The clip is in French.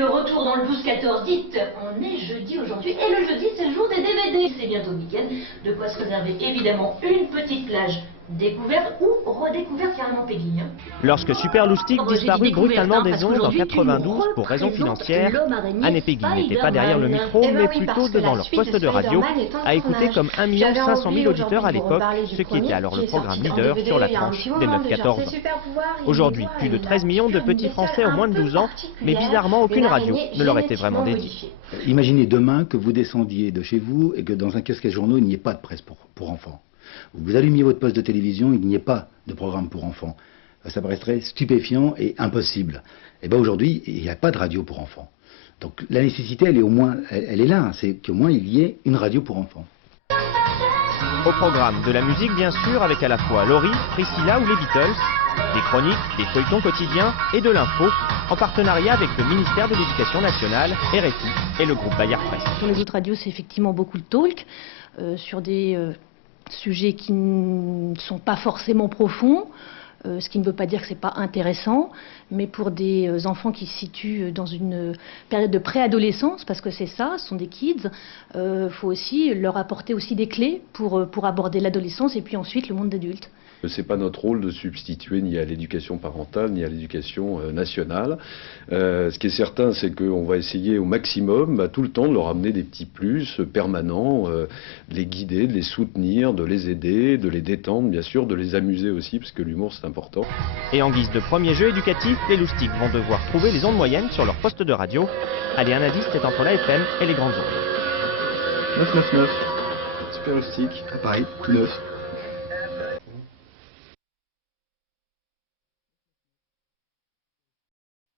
le retour dans le 12-14. Dites, on est jeudi aujourd'hui, et le jeudi c'est le jour des DVD. C'est bientôt le week-end, de quoi se réserver évidemment une petite plage découverte ou redécouverte carrément Peggy. Lorsque Super Loustic disparut brutalement des ondes en 92 pour raisons financières, Anne et Peggy n'étaient pas derrière le micro, mais plutôt devant leur poste de radio, à écouter comme 1 500 000 auditeurs à l'époque, ce qui était alors le programme leader sur la tranche des 9-14 ans. Aujourd'hui, plus de 13 millions de petits Français aux moins de 12 ans, mais bizarrement aucune radio ne leur était vraiment dédiée. Imaginez demain que vous descendiez de chez vous et que dans un kiosque à journaux, il n'y ait pas de presse pour enfants. Vous allumiez votre poste de télévision, il n'y ait pas de programme pour enfants. Ça paraîtrait stupéfiant et impossible. Et bien aujourd'hui, il n'y a pas de radio pour enfants. Donc la nécessité, elle est là, c'est qu'au moins il y ait une radio pour enfants. Au programme de la musique bien sûr, avec à la fois Laurie, Priscilla ou les Beatles, des chroniques, des feuilletons quotidiens et de l'info, en partenariat avec le ministère de l'Éducation nationale, RFI et le groupe Bayard Presse. Sur les autres radios, c'est effectivement beaucoup de talk, sur des sujets qui ne sont pas forcément profonds, ce qui ne veut pas dire que ce n'est pas intéressant, mais pour des enfants qui se situent dans une période de préadolescence, parce que c'est ça, ce sont des kids, faut aussi leur apporter aussi des clés pour aborder l'adolescence et puis ensuite le monde adulte. Ce n'est pas notre rôle de substituer ni à l'éducation parentale ni à l'éducation nationale. Ce qui est certain, c'est qu'on va essayer au maximum, tout le temps, de leur amener des petits plus permanents, de les guider, de les soutenir, de les aider, de les détendre, bien sûr, de les amuser aussi, parce que l'humour c'est important. Et en guise de premier jeu éducatif, les loustiques vont devoir trouver les ondes moyennes sur leur poste de radio. Allez, un indice, c'est entre la FM et les grandes ondes. 999. Super Loustic. Pareil, 9.